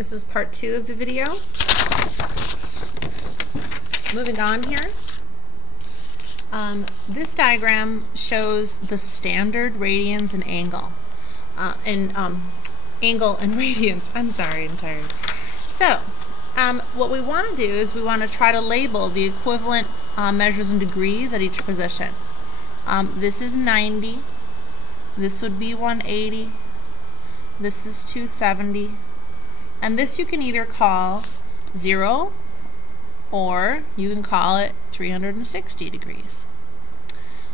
This is part 2 of the video. Moving on here. This diagram shows the standard radians and angle. Angle and radians. I'm sorry, I'm tired. So, what we want to do is we want to try to label the equivalent measures in degrees at each position. This is 90. This would be 180. This is 270. And this you can either call 0 or you can call it 360 degrees.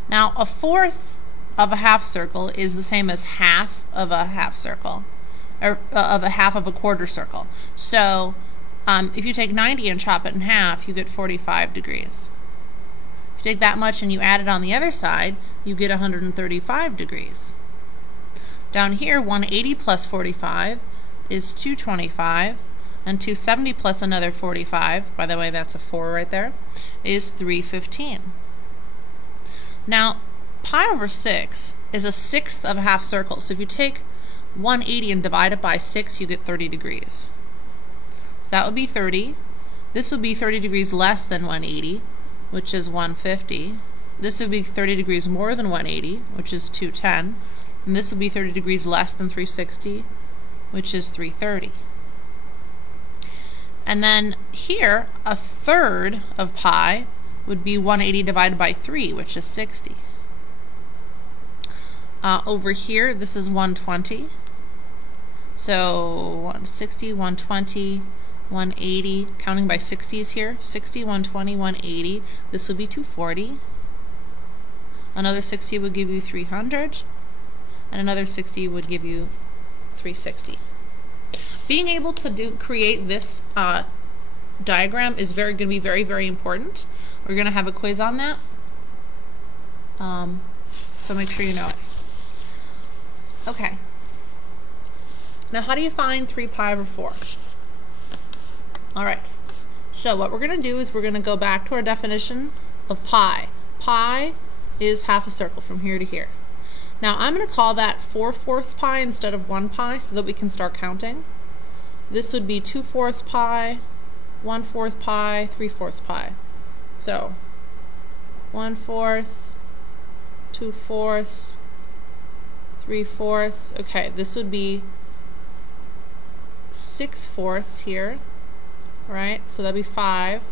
Now, a fourth of a half circle is the same as half of a half circle, or of a half of a quarter circle. So if you take 90 and chop it in half, you get 45 degrees. If you take that much and you add it on the other side, you get 135 degrees. Down here, 180 plus 45 is 225, and 270 plus another 45, by the way that's a 4 right there, is 315. Now, pi over 6 is a sixth of a half circle, so if you take 180 and divide it by 6, you get 30 degrees. So that would be 30. This would be 30 degrees less than 180, which is 150. This would be 30 degrees more than 180, which is 210. And this would be 30 degrees less than 360, which is 330. And then here, a third of pi would be 180 divided by 3, which is 60. Over here, this is 120. So 160, 120, 180, counting by 60s here, 60, 120, 180. This would be 240. Another 60 would give you 300. And another 60 would give you 360. Being able to create this diagram is going to be very, very important. We're going to have a quiz on that. So make sure you know it. Okay. Now how do you find 3 pi over 4? Alright. So what we're going to do is we're going to go back to our definition of pi. Pi is half a circle from here to here. Now I'm going to call that 4/4 pi instead of 1 pi so that we can start counting. This would be 2/4 pi, 1/4 pi, 3/4 pi. So 1/4, 2/4, 3/4. Okay, this would be 6/4 here, right? So that'd be 5.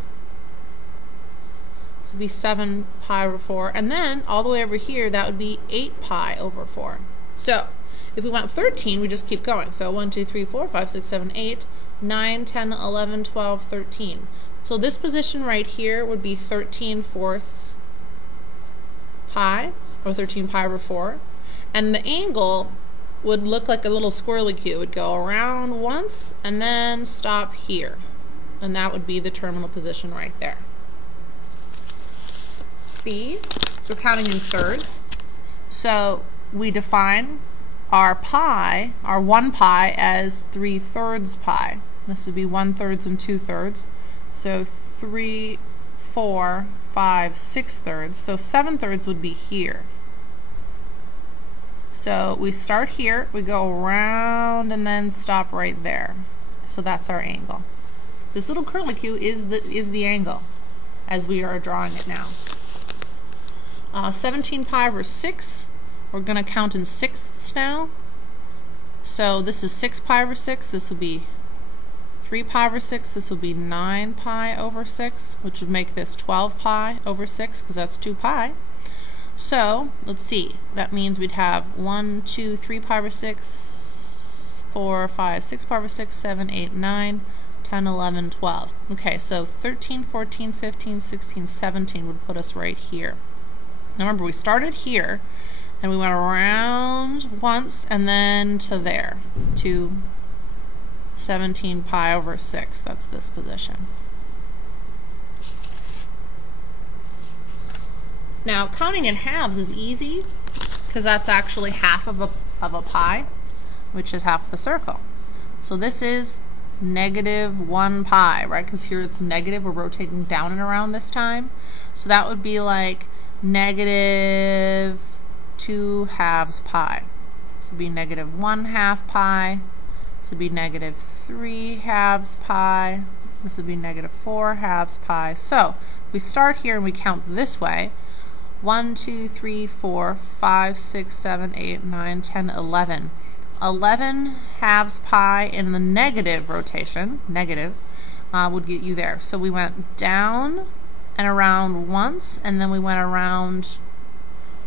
This would be 7 pi over 4. And then all the way over here, that would be 8 pi over 4. So if we want 13, we just keep going. So 1, 2, 3, 4, 5, 6, 7, 8, 9, 10, 11, 12, 13. So this position right here would be 13/4 pi, or 13 pi over 4. And the angle would look like a little squirrely cue. It would go around once and then stop here. And that would be the terminal position right there. B, we're counting in thirds. So we define our pi, our 1 pi, as 3/3 pi. This would be 1/3 and 2/3. So 3, 4, 5, 6/3. So 7/3 would be here. So we start here, we go around and then stop right there. So that's our angle. This little curlicue is the angle as we are drawing it now. 17 pi over 6. We're going to count in sixths now. So this is 6 pi over 6. This would be 3 pi over 6. This would be 9 pi over 6, which would make this 12 pi over 6 because that's 2 pi. So let's see. That means we'd have 1, 2, 3 pi over 6, 4, 5, 6 pi over 6, 7, 8, 9, 10, 11, 12. Okay, so 13, 14, 15, 16, 17 would put us right here. Now remember, we started here and we went around once and then to there, to 17 pi over 6. That's this position. Now counting in halves is easy because that's actually half of a pi, which is half the circle. So this is -1 pi, right? Because here it's negative, we're rotating down and around this time. So that would be like -2 halves pi. This would be -1/2 pi. This would be negative 3 halves pi. This would be negative 4 halves pi. So if we start here and we count this way, 1, 2, 3, 4, 5, 6, 7, 8, 9, 10, 11. 11 halves pi in the negative rotation, negative, would get you there. So we went down and around once, and then we went around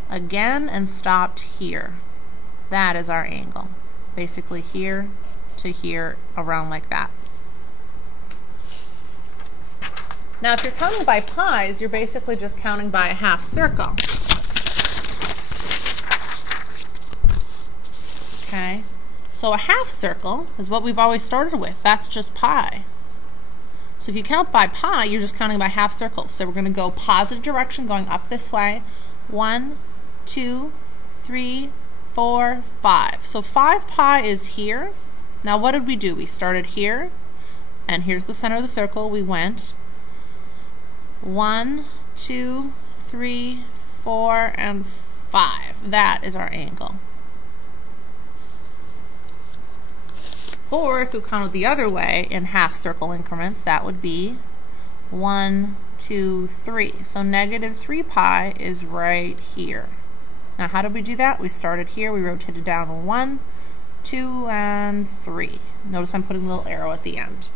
again and stopped here. That is our angle. Basically here to here, around like that. Now if you're counting by pi's, you're basically just counting by a half circle. Okay, so a half circle is what we've always started with. That's just pi. So if you count by pi, you're just counting by half circles. So we're going to go positive direction, going up this way. 1, 2, 3, 4, 5. So 5 pi is here. Now what did we do? We started here, and here's the center of the circle. We went 1, 2, 3, 4, and 5. That is our angle. Or if we count it the other way in half circle increments, that would be 1, 2, 3. So negative 3 pi is right here. Now how did we do that? We started here, we rotated down 1, 2, and 3. Notice I'm putting a little arrow at the end.